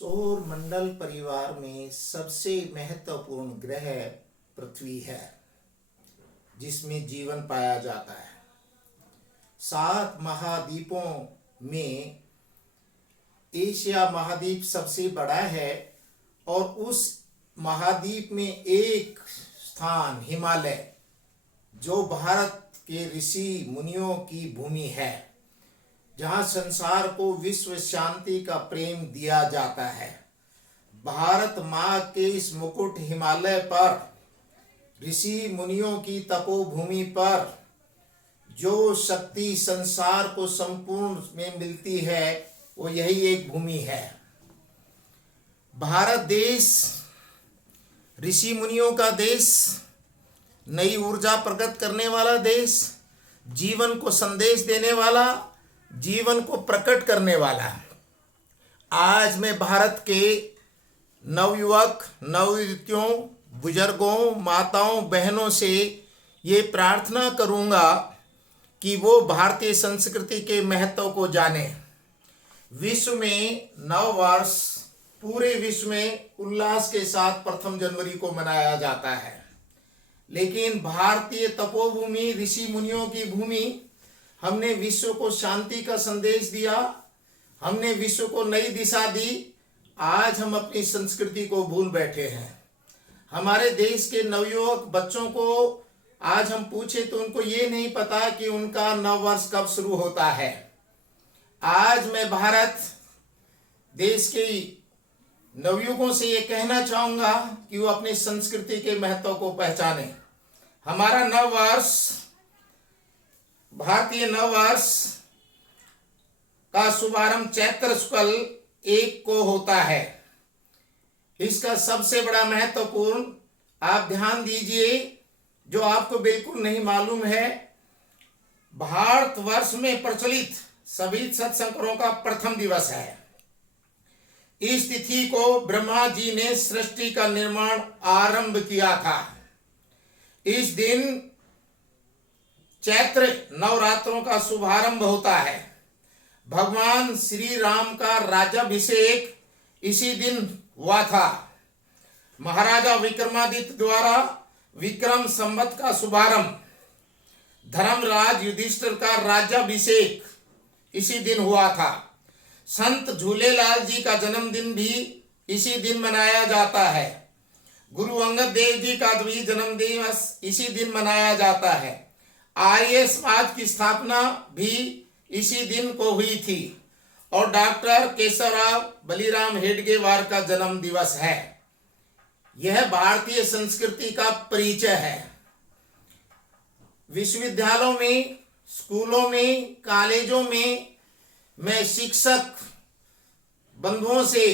सौर मंडल परिवार में सबसे महत्वपूर्ण ग्रह पृथ्वी है, जिसमें जीवन पाया जाता है। 7 महाद्वीपों में एशिया महाद्वीप सबसे बड़ा है और उस महाद्वीप में एक स्थान हिमालय, जो भारत के ऋषि मुनियों की भूमि है, जहाँ संसार को विश्व शांति का प्रेम दिया जाता है। भारत माँ के इस मुकुट हिमालय पर, ऋषि मुनियों की तपोभूमि पर जो शक्ति संसार को संपूर्ण में मिलती है, वो यही एक भूमि है। भारत देश ऋषि मुनियों का देश, नई ऊर्जा प्रकट करने वाला देश, जीवन को संदेश देने वाला, जीवन को प्रकट करने वाला। आज मैं भारत के नवयुवक, नवयुवतियों, बुजुर्गों, माताओं, बहनों से ये प्रार्थना करूंगा कि वो भारतीय संस्कृति के महत्व को जाने। विश्व में नव वर्ष पूरे विश्व में उल्लास के साथ 1 जनवरी को मनाया जाता है, लेकिन भारतीय तपोभूमि, ऋषि मुनियों की भूमि, हमने विश्व को शांति का संदेश दिया, हमने विश्व को नई दिशा दी। आज हम अपनी संस्कृति को भूल बैठे हैं। हमारे देश के नवयुवक बच्चों को आज हम पूछे तो उनको ये नहीं पता कि उनका नव वर्ष कब शुरू होता है। आज मैं भारत देश के नवयुवकों से ये कहना चाहूंगा कि वो अपनी संस्कृति के महत्व को पहचाने। हमारा नव वर्ष, भारतीय नव वर्ष का शुभारंभ चैत्र शुक्ल 1 को होता है। इसका सबसे बड़ा महत्वपूर्ण, आप ध्यान दीजिए, जो आपको बिल्कुल नहीं मालूम है, भारतवर्ष में प्रचलित सभी सत्संकरों का प्रथम दिवस है। इस तिथि को ब्रह्मा जी ने सृष्टि का निर्माण आरंभ किया था। इस दिन चैत्र नवरात्रों का शुभारंभ होता है। भगवान श्री राम का राज्याभिषेक इसी दिन हुआ था। महाराजा विक्रमादित्य द्वारा विक्रम संवत का शुभारंभ, धर्मराज युधिष्ठिर का राज्याभिषेक इसी दिन हुआ था। संत झूलेलाल जी का जन्मदिन भी इसी दिन मनाया जाता है। गुरु अंगद देव जी का भी जन्मदिन इसी दिन मनाया जाता है। आर्य समाज की स्थापना भी इसी दिन को हुई थी और डॉक्टर केशवराव बलिराम हेडगेवार का जन्म दिवस है। यह भारतीय संस्कृति का परिचय है। विश्वविद्यालयों में, स्कूलों में, कॉलेजों में मैं शिक्षक बंधुओं से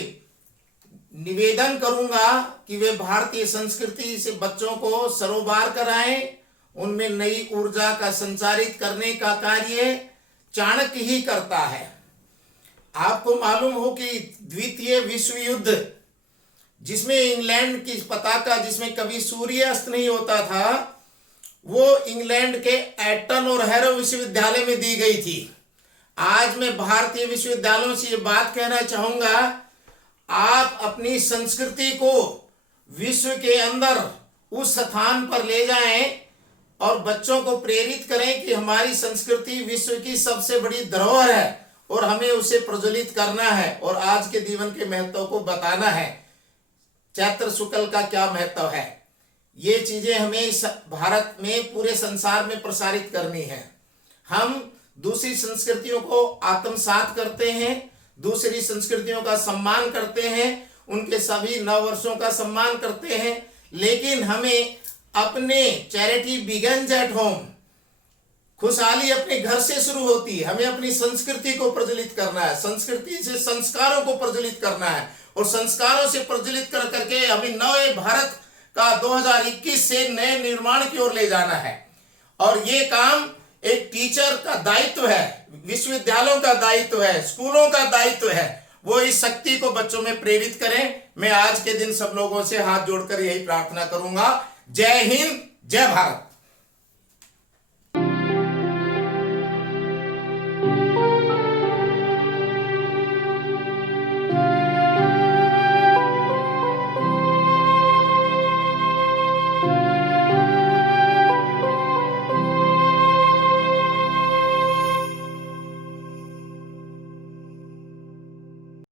निवेदन करूंगा कि वे भारतीय संस्कृति से बच्चों को सरोबार कराएं। उनमें नई ऊर्जा का संचारित करने का कार्य चाणक्य ही करता है। आपको मालूम हो कि द्वितीय विश्व युद्ध, जिसमें इंग्लैंड की पताका, जिसमें कभी सूर्य अस्त नहीं होता था, वो इंग्लैंड के एटन और हैरो विश्वविद्यालय में दी गई थी। आज मैं भारतीय विश्वविद्यालयों से ये बात कहना चाहूंगा, आप अपनी संस्कृति को विश्व के अंदर उस स्थान पर ले जाएं और बच्चों को प्रेरित करें कि हमारी संस्कृति विश्व की सबसे बड़ी धरोहर है और हमें उसे प्रज्वलित करना है और आज के जीवन के महत्व को बताना है। चैत्र शुक्ल का क्या महत्व है, ये चीजें हमें भारत में, पूरे संसार में प्रसारित करनी है। हम दूसरी संस्कृतियों को आत्मसात करते हैं, दूसरी संस्कृतियों का सम्मान करते हैं, उनके सभी नववर्षों का सम्मान करते हैं, लेकिन हमें अपने चैरिटी बिगन्स एट होम, खुशहाली अपने घर से शुरू होती है। हमें अपनी संस्कृति को प्रज्वलित करना है, संस्कृति से संस्कारों को प्रज्वलित करना है और संस्कारों से प्रज्वलित कर करके हमें नए भारत का 2021 से नए निर्माण की ओर ले जाना है। और ये काम एक टीचर का दायित्व है, विश्वविद्यालयों का दायित्व है, स्कूलों का दायित्व है। वो इस शक्ति को बच्चों में प्रेरित करें। मैं आज के दिन सब लोगों से हाथ जोड़कर यही प्रार्थना करूंगा। जय हिंद, जय भारत।